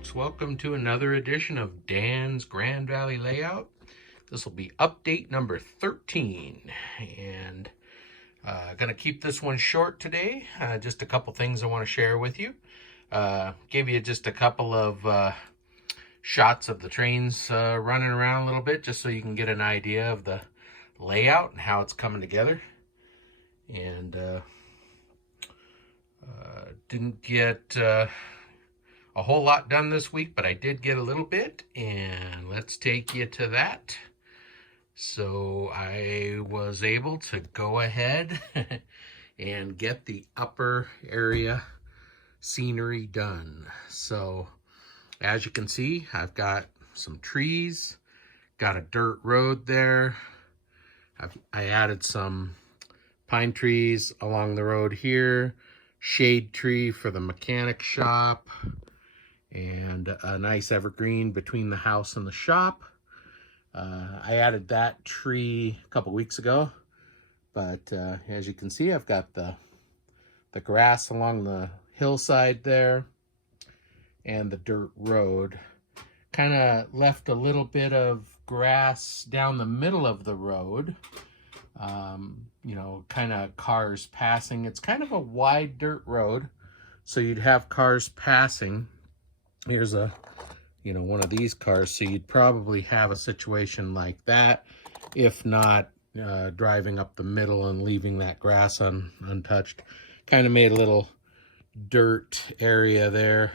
folks, welcome to another edition of Dan's Grand Valley Layout. This will be update number 13, and gonna keep this one short today. Just a couple things I want to share with you. Give you just a couple of shots of the trains running around a little bit, just so you can get an idea of the layout and how it's coming together. And didn't get a whole lot done this week, but I did get a little bit, and let's take you to that. So I was able to go ahead and get the upper area scenery done. So as you can see, I've got some trees, got a dirt road there. I added some pine trees along the road here, shade tree for the mechanic shop, and a nice evergreen between the house and the shop. I added that tree a couple weeks ago, but as you can see, I've got the grass along the hillside there and the dirt road. Kind of left a little bit of grass down the middle of the road, you know, kind of cars passing. It's kind of a wide dirt road, so you'd have cars passing. Here's a, you know, one of these cars, so you'd probably have a situation like that, if not driving up the middle and leaving that grass untouched. Kind of made a little dirt area there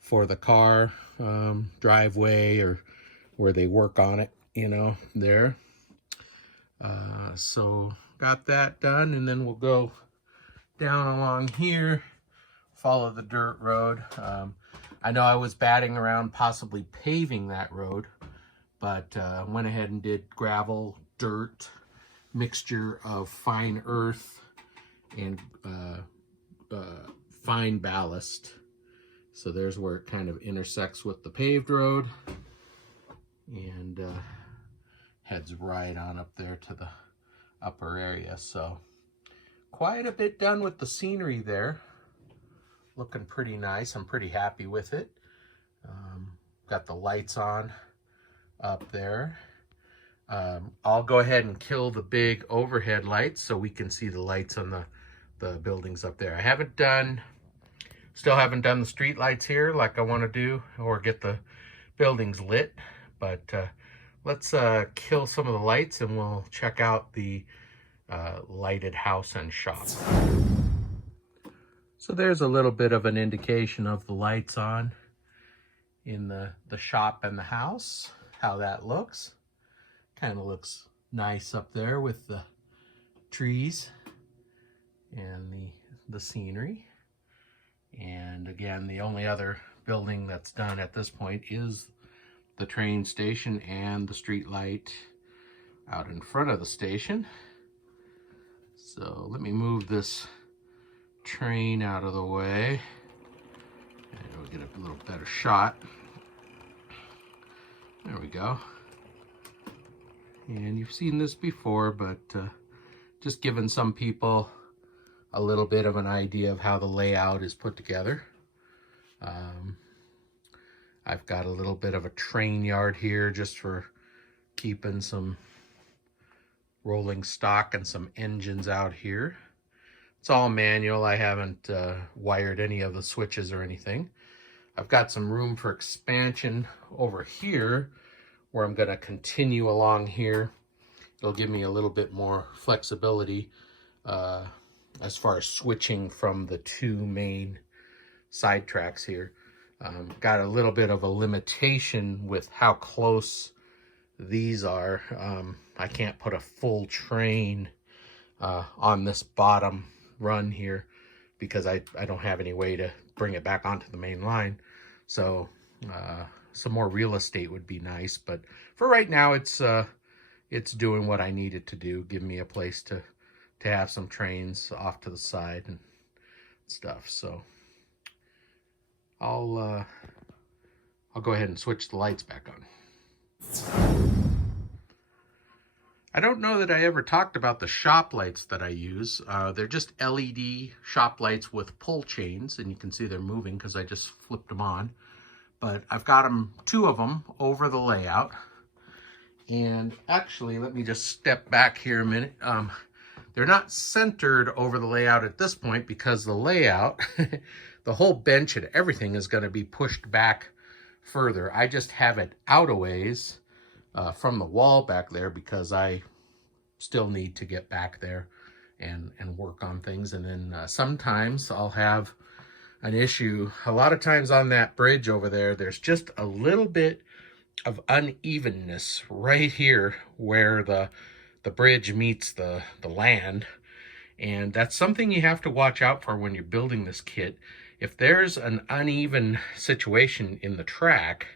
for the car driveway, or where they work on it, you know, there. So got that done, and then we'll go down along here, follow the dirt road. I know I was batting around possibly paving that road, but went ahead and did gravel, dirt, mixture of fine earth and fine ballast. So there's where it kind of intersects with the paved road, and heads right on up there to the upper area. So quite a bit done with the scenery there. Looking pretty nice. I'm pretty happy with it. Got the lights on up there. I'll go ahead and kill the big overhead lights so we can see the lights on the buildings up there. Still haven't done the street lights here like I want to do, or get the buildings lit, but let's kill some of the lights and we'll check out the lighted house and shop. So there's a little bit of an indication of the lights on in the shop and the house, how that looks. Kind of looks nice up there with the trees and the scenery. And again, the only other building that's done at this point is the train station and the street light out in front of the station. So let me move this train out of the way and we'll get a little better shot. There we go. And you've seen this before, but just giving some people a little bit of an idea of how the layout is put together. I've got a little bit of a train yard here just for keeping some rolling stock and some engines out here. It's all manual. I haven't wired any of the switches or anything. I've got some room for expansion over here where I'm going to continue along here. It'll give me a little bit more flexibility as far as switching from the two main side tracks here. Got a little bit of a limitation with how close these are. I can't put a full train on this bottom run here because I don't have any way to bring it back onto the main line. So some more real estate would be nice, but for right now it's doing what I need it to do, give me a place to have some trains off to the side and stuff. So I'll go ahead and switch the lights back on. I don't know that I ever talked about the shop lights that I use. They're just LED shop lights with pull chains, and you can see they're moving because I just flipped them on. but I've got them, 2 of them, over the layout. And actually, let me just step back here a minute. They're not centered over the layout at this point because the layout, the whole bench and everything is going to be pushed back further. I just have it out a ways from the wall back there because I still need to get back there and work on things. And then sometimes I'll have an issue. A lot of times on that bridge over there, there's just a little bit of unevenness right here where the bridge meets the land. And that's something you have to watch out for when you're building this kit. If there's an uneven situation in the track,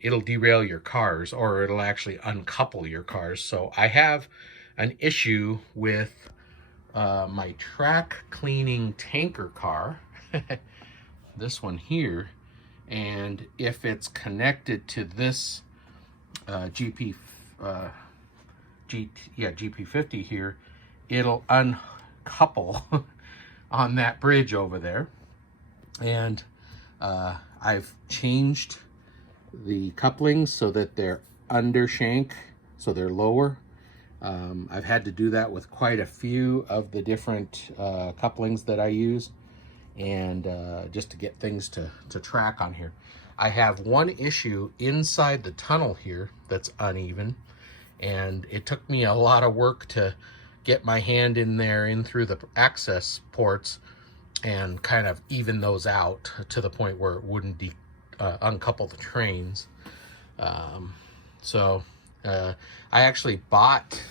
it'll derail your cars, or it'll actually uncouple your cars. So I have an issue with my track cleaning tanker car, this one here, and if it's connected to this GP50 here, it'll uncouple on that bridge over there. And I've changed the couplings so that they're under shank, so they're lower. I've had to do that with quite a few of the different couplings that I use, and just to get things to track on here. I have one issue inside the tunnel here that's uneven, and it took me a lot of work to get my hand in there, in through the access ports, and kind of even those out to the point where it wouldn't uncouple the trains. So I actually bought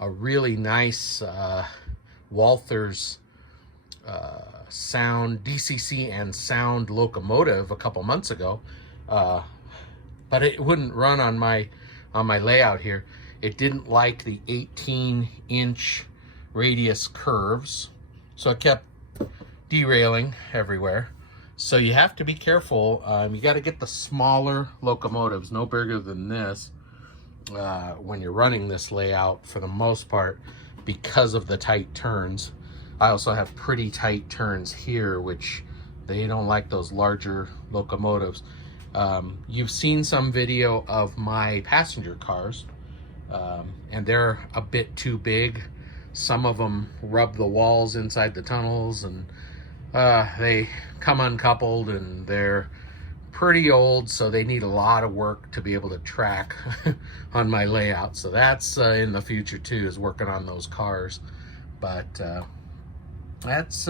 a really nice Walthers sound, DCC and sound locomotive a couple months ago, but it wouldn't run on my layout here. It didn't like the 18-inch radius curves, so it kept derailing everywhere. So you have to be careful. You got to get the smaller locomotives, no bigger than this, when you're running this layout for the most part, because of the tight turns. I also have pretty tight turns here, which they don't like those larger locomotives. You've seen some video of my passenger cars, and they're a bit too big. Some of them rub the walls inside the tunnels, and they come uncoupled, and they're pretty old, so they need a lot of work to be able to track on my layout. So that's in the future too, is working on those cars. But that's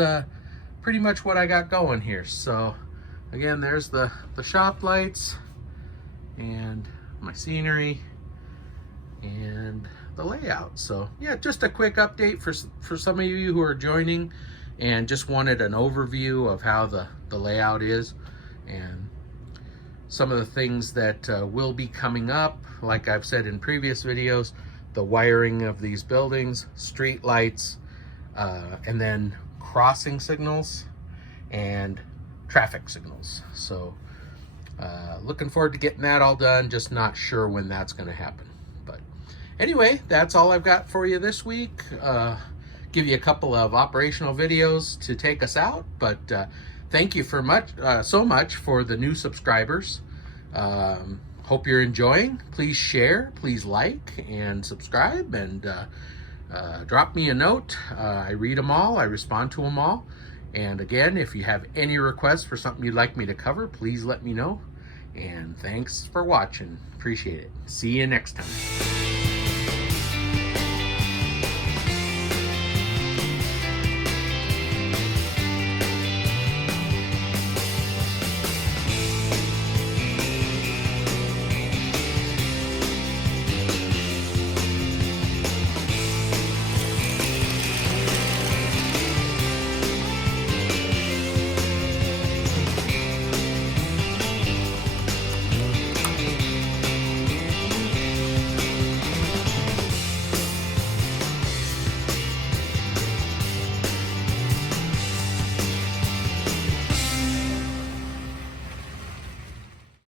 pretty much what I got going here. So again, there's the shop lights and my scenery and the layout. So yeah, just a quick update for some of you who are joining, and just wanted an overview of how the layout is, and some of the things that will be coming up. Like I've said in previous videos, the wiring of these buildings, street lights, and then crossing signals and traffic signals. So looking forward to getting that all done, just not sure when that's going to happen. But anyway, that's all I've got for you this week. Give you a couple of operational videos to take us out, but thank you so much for the new subscribers. Hope you're enjoying. Please share, please like and subscribe, and drop me a note. I read them all, I respond to them all. And again, if you have any requests for something you'd like me to cover, please let me know. And thanks for watching. Appreciate it. See you next time.